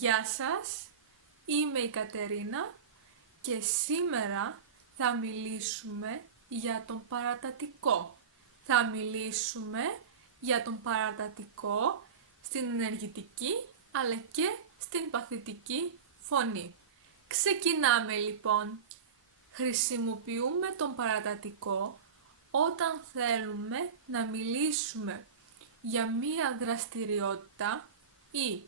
Γεια σας, είμαι η Κατερίνα και σήμερα θα μιλήσουμε για τον παρατατικό. Θα μιλήσουμε για τον παρατατικό στην ενεργητική αλλά και στην παθητική φωνή. Ξεκινάμε λοιπόν. Χρησιμοποιούμε τον παρατατικό όταν θέλουμε να μιλήσουμε για μία δραστηριότητα ή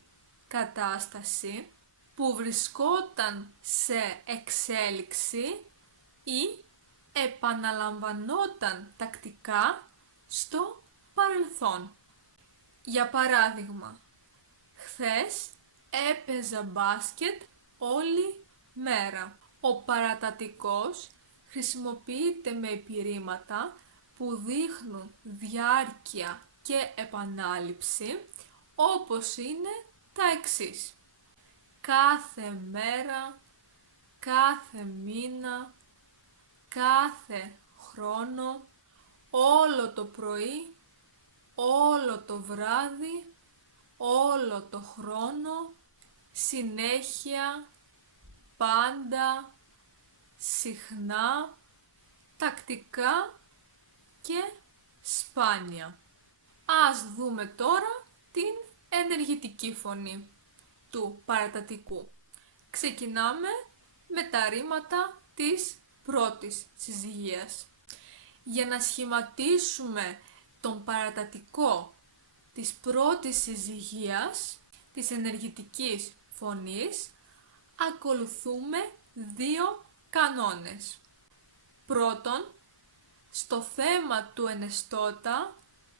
κατάσταση που βρισκόταν σε εξέλιξη ή επαναλαμβανόταν τακτικά στο παρελθόν. Για παράδειγμα, χθες έπαιζα μπάσκετ όλη μέρα. Ο παρατατικός χρησιμοποιείται με επιρρήματα που δείχνουν διάρκεια και επανάληψη, όπως είναι τα εξής: κάθε μέρα, κάθε μήνα, κάθε χρόνο, όλο το πρωί, όλο το βράδυ, όλο το χρόνο, συνέχεια, πάντα, συχνά, τακτικά και σπάνια. Ας δούμε τώρα την ενεργητική φωνή του παρατατικού. Ξεκινάμε με τα ρήματα της πρώτης συζυγείας. Για να σχηματίσουμε τον παρατατικό της πρώτης συζυγείας της ενεργητικής φωνής, ακολουθούμε δύο κανόνες. Πρώτον, στο θέμα του ενεστώτα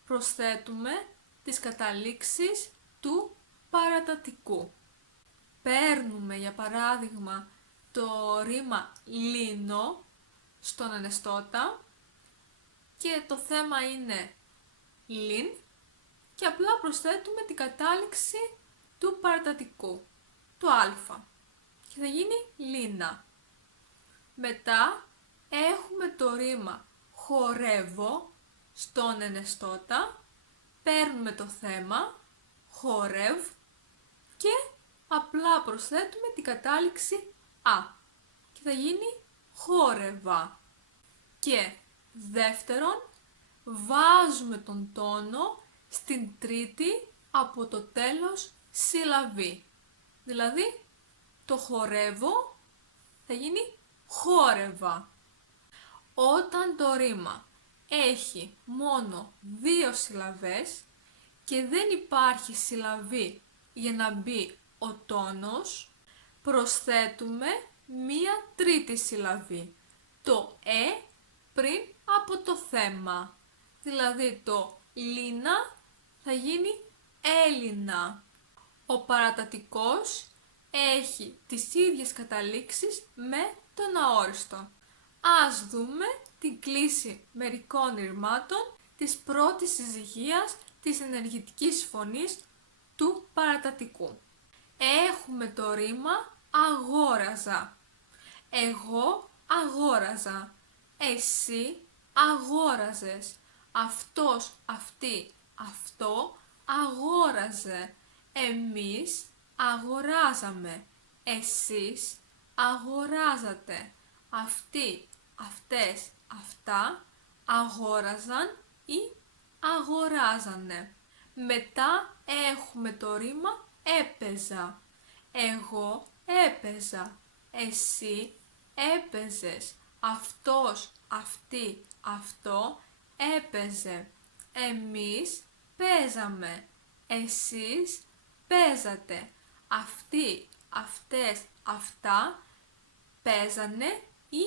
προσθέτουμε τις καταλήξεις του παρατατικού. Παίρνουμε για παράδειγμα το ρήμα λύνω στον ενεστώτα και το θέμα είναι λυν και απλά προσθέτουμε την κατάληξη του παρατατικού, του α, και θα γίνει λίνα. Μετά έχουμε το ρήμα χορεύω στον ενεστώτα, παίρνουμε το θέμα χορεύ και απλά προσθέτουμε την κατάληξη α και θα γίνει χόρευα. Και δεύτερον, βάζουμε τον τόνο στην τρίτη από το τέλος συλλαβή. Δηλαδή το χορεύω θα γίνει χόρευα. Όταν το ρήμα έχει μόνο δύο συλλαβές και δεν υπάρχει συλλαβή για να μπει ο τόνος, προσθέτουμε μία τρίτη συλλαβή, το πριν από το θέμα. Δηλαδή το λίνα θα γίνει Έλληνα. Ο παρατατικός έχει τις ίδιες καταλήξεις με τον αόριστο. Ας δούμε την κλίση μερικών ρημάτων της πρώτης συζυγείας της ενεργητικής φωνής του παρατατικού. Έχουμε το ρήμα αγόραζα. Εγώ αγόραζα. Εσύ αγόραζες. Αυτός, αυτή, αυτό αγόραζε. Εμείς αγοράζαμε. Εσείς αγοράζατε. Αυτοί, αυτές, αυτά αγόραζαν ή αγοράζανε. Μετά έχουμε το ρήμα έπαιζα. Εγώ έπαιζα. Εσύ έπαιζες. Αυτός, αυτή, αυτό έπαιζε. Εμείς παίζαμε. Εσείς παίζατε. Αυτοί, αυτές, αυτά παίζανε ή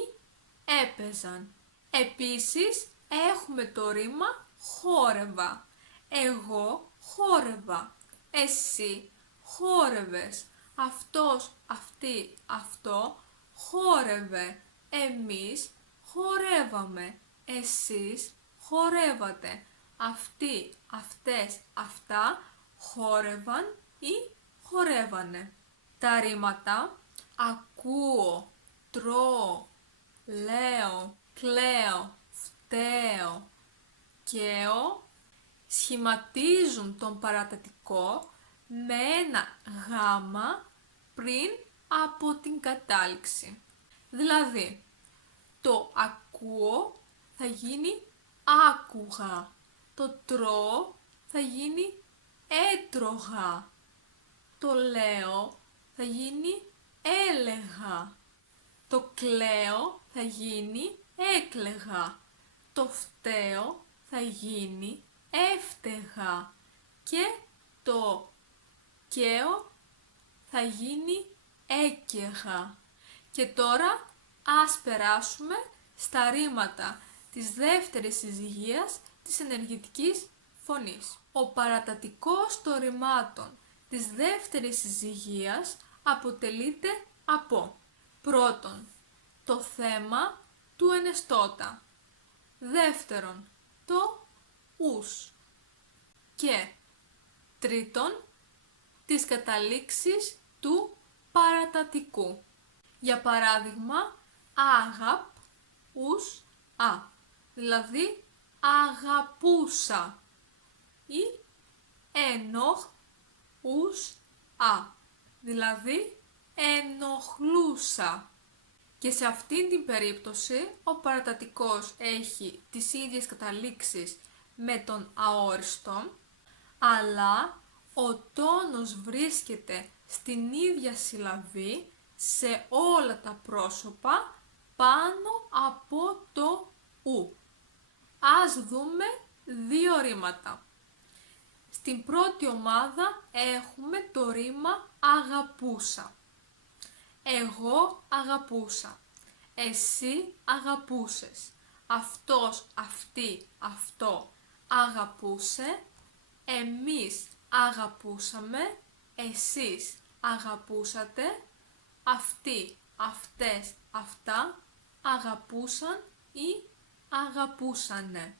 έπαιζαν. Επίσης έχουμε το ρήμα χόρευα. Εγώ χόρευα. Εσύ χόρευες. Αυτός, αυτή, αυτό χόρευε. Εμείς χορεύαμε. Εσείς χορεύατε. Αυτοί, αυτές, αυτά χόρευαν ή χορεύανε. Τα ρήματα ακούω, τρώω, λέω, κλαίω, φταίω, καίω σχηματίζουν τον παρατατικό με ένα γάμα πριν από την κατάληξη. Δηλαδή, το ακούω θα γίνει άκουγα. Το τρώω θα γίνει έτρωγα. Το λέω θα γίνει έλεγα. Το κλαίω θα γίνει έκλαιγα. Το φταίω θα γίνει έφταιγα. Και το καίω θα γίνει έκαιγα. Και τώρα ας περάσουμε στα ρήματα της δεύτερης συζυγείας της ενεργητικής φωνής. Ο παρατατικός των ρημάτων της δεύτερης συζυγείας αποτελείται από: πρώτον, το θέμα του ενεστώτα. Δεύτερον, το ους. Και τρίτον, τις καταλήξεις του παρατατικού. Για παράδειγμα, άγαπ, ους, α. Δηλαδή, αγαπούσα. Ή ενοχ, ους, α. Δηλαδή, ενοχλούσα. Και σε αυτήν την περίπτωση, ο παρατατικός έχει τις ίδιες καταλήξεις με τον αόριστο, αλλά ο τόνος βρίσκεται στην ίδια συλλαβή σε όλα τα πρόσωπα πάνω από το ου. Ας δούμε δύο ρήματα. Στην πρώτη ομάδα έχουμε το ρήμα αγαπούσα. Εγώ αγαπούσα. Εσύ αγαπούσες. Αυτός, αυτή, αυτό αγαπούσε. Εμείς αγαπούσαμε. Εσείς αγαπούσατε. Αυτοί, αυτές, αυτά αγαπούσαν ή αγαπούσανε.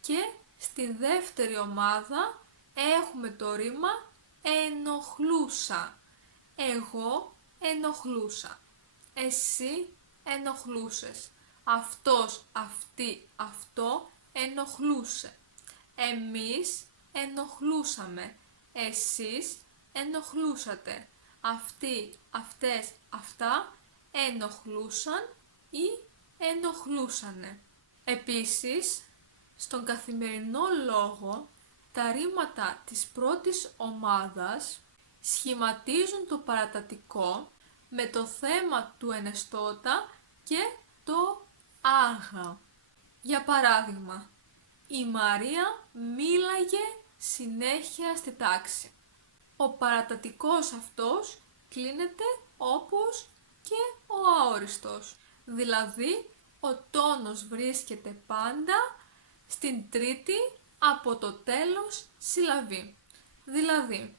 Και στη δεύτερη ομάδα έχουμε το ρήμα ενοχλούσα. Εγώ ενοχλούσα. Εσύ ενοχλούσες. Αυτός, αυτή, αυτό ενοχλούσε. Εμείς ενοχλούσαμε. Εσείς ενοχλούσατε. Αυτοί, αυτές, αυτά ενοχλούσαν ή ενοχλούσανε. Επίσης, στον καθημερινό λόγο, τα ρήματα της πρώτης ομάδας σχηματίζουν το παρατατικό με το θέμα του ενεστώτα και το άγα. Για παράδειγμα, η Μαρία μίλαγε συνέχεια στη τάξη. Ο παρατατικός αυτός κλείνεται όπως και ο αόριστος. Δηλαδή, ο τόνος βρίσκεται πάντα στην τρίτη από το τέλος συλλαβή. Δηλαδή,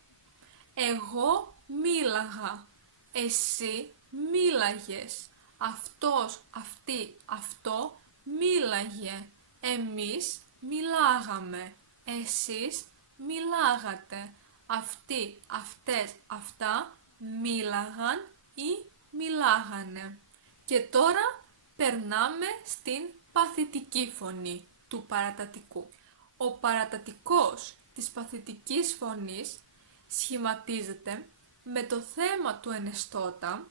εγώ μίλαγα, εσύ μίλαγες, αυτός, αυτή, αυτό μίλαγε, εμείς μιλάγαμε, εσείς μιλάγατε, αυτοί, αυτές, αυτά μίλαγαν ή μιλάγανε. Και τώρα περνάμε στην παθητική φωνή του παρατατικού. Ο παρατατικός της παθητικής φωνής σχηματίζεται με το θέμα του ενεστώτα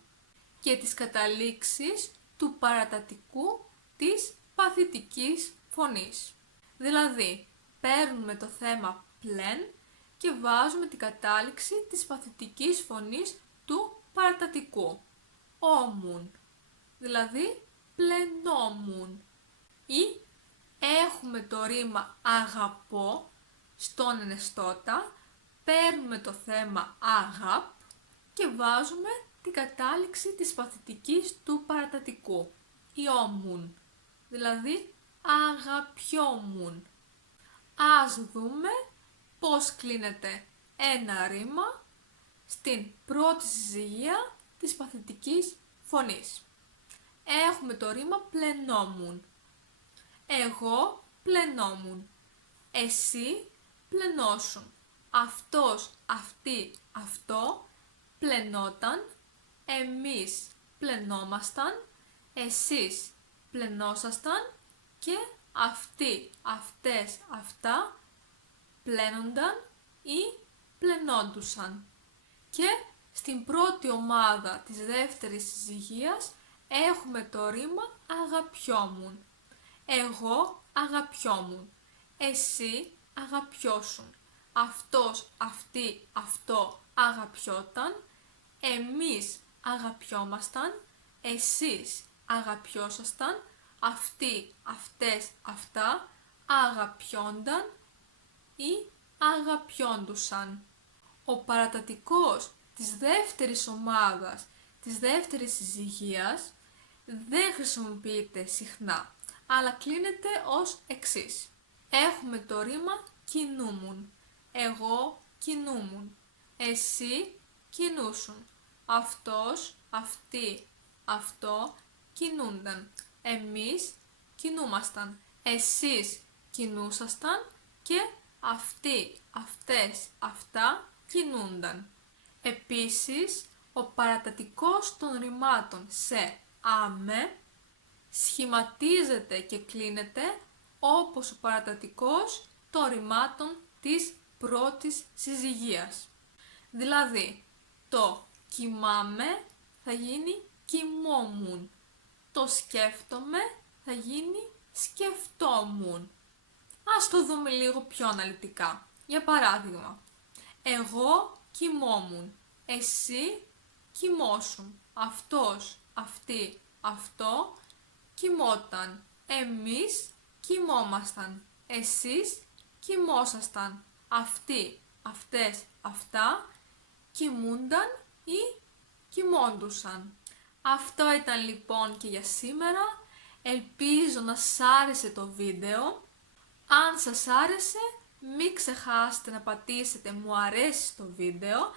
και τις καταλήξεις του παρατατικού της παθητικής φωνής. Δηλαδή, παίρνουμε το θέμα πλεν και βάζουμε την κατάληξη της παθητικής φωνής του παρατατικού. Όμουν, δηλαδή πλενόμουν. Ή έχουμε το ρήμα αγαπώ στον ενεστώτα, παίρνουμε το θέμα αγάπ και βάζουμε την κατάληξη της παθητικής του παρατατικού. Ιόμουν, δηλαδή αγαπιόμουν. Ας δούμε πώς κλείνεται ένα ρήμα στην πρώτη συζυγεία της παθητικής φωνής. Έχουμε το ρήμα πλενόμουν. Εγώ πλενόμουν. Εσύ πλενώσουν. Αυτός, αυτή, αυτό πλενόταν. Εμείς πλενόμασταν. Εσείς πλενόσασταν. Και αυτοί, αυτές, αυτά πλένονταν ή πλενόντουσαν. Και Στην πρώτη ομάδα της δεύτερης συζυγίας έχουμε το ρήμα αγαπιόμουν. Εγώ αγαπιόμουν. Εσύ αγαπιώσουν. Αυτός, αυτή, αυτό αγαπιόταν. Εμείς αγαπιόμασταν. Εσείς αγαπιόσασταν. Αυτοί, αυτές, αυτά αγαπιόνταν ή αγαπιόντουσαν. Ο παρατατικός της δεύτερης ομάδας της δεύτερης συζυγίας δεν χρησιμοποιείται συχνά, αλλά κλείνεται ως εξής. Έχουμε το ρήμα κινούμουν. Εγώ κινούμουν. Εσύ κινούσουν. Αυτός, αυτή, αυτό κινούνταν. Εμείς κινούμασταν. Εσείς κινούσασταν και αυτοί, αυτές, αυτά κινούνταν. Επίσης, ο παρατατικός των ρημάτων σε άμε σχηματίζεται και κλείνεται όπως ο παρατατικός των ρημάτων της πρώτης συζυγίας. Δηλαδή, το κοιμάμαι θα γίνει κοιμόμουν. Το σκέφτομαι θα γίνει σκεφτόμουν. Ας το δούμε λίγο πιο αναλυτικά. Για παράδειγμα, εγώ κοιμόμουν. Εσύ κοιμόσουν. Αυτός, αυτή, αυτό κοιμόταν. Εμείς κοιμόμασταν. Εσείς κοιμόσασταν. Αυτοί, αυτές, αυτά κοιμούνταν ή κοιμόντουσαν. Αυτό ήταν λοιπόν και για σήμερα. Ελπίζω να σας άρεσε το βίντεο. Αν σας άρεσε, μην ξεχάσετε να πατήσετε μου αρέσει στο βίντεο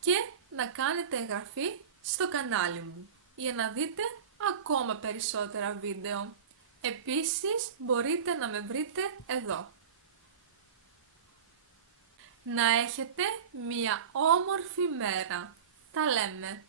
και να κάνετε εγγραφή στο κανάλι μου για να δείτε ακόμα περισσότερα βίντεο. Επίσης μπορείτε να με βρείτε εδώ. Να έχετε μία όμορφη μέρα. Τα λέμε!